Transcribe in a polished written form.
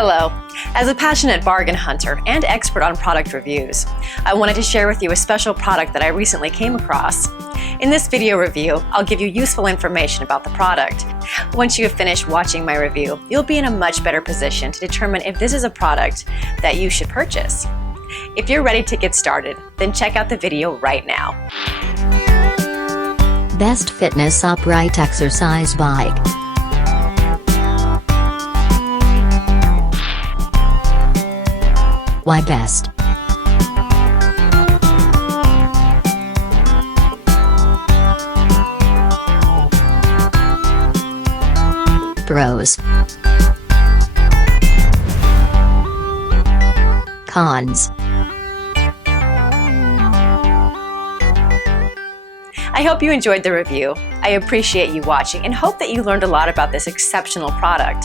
Hello. As a passionate bargain hunter and expert on product reviews, I wanted to share with you a special product that I recently came across. In this video review, I'll give you useful information about the product. Once you have finished watching my review, you'll be in a much better position to determine if this is a product that you should purchase. If you're ready to get started, then check out the video right now. Best Fitness Upright Exercise Bike. Why best? Pros. Cons. I hope you enjoyed the review. I appreciate you watching and hope that you learned a lot about this exceptional product.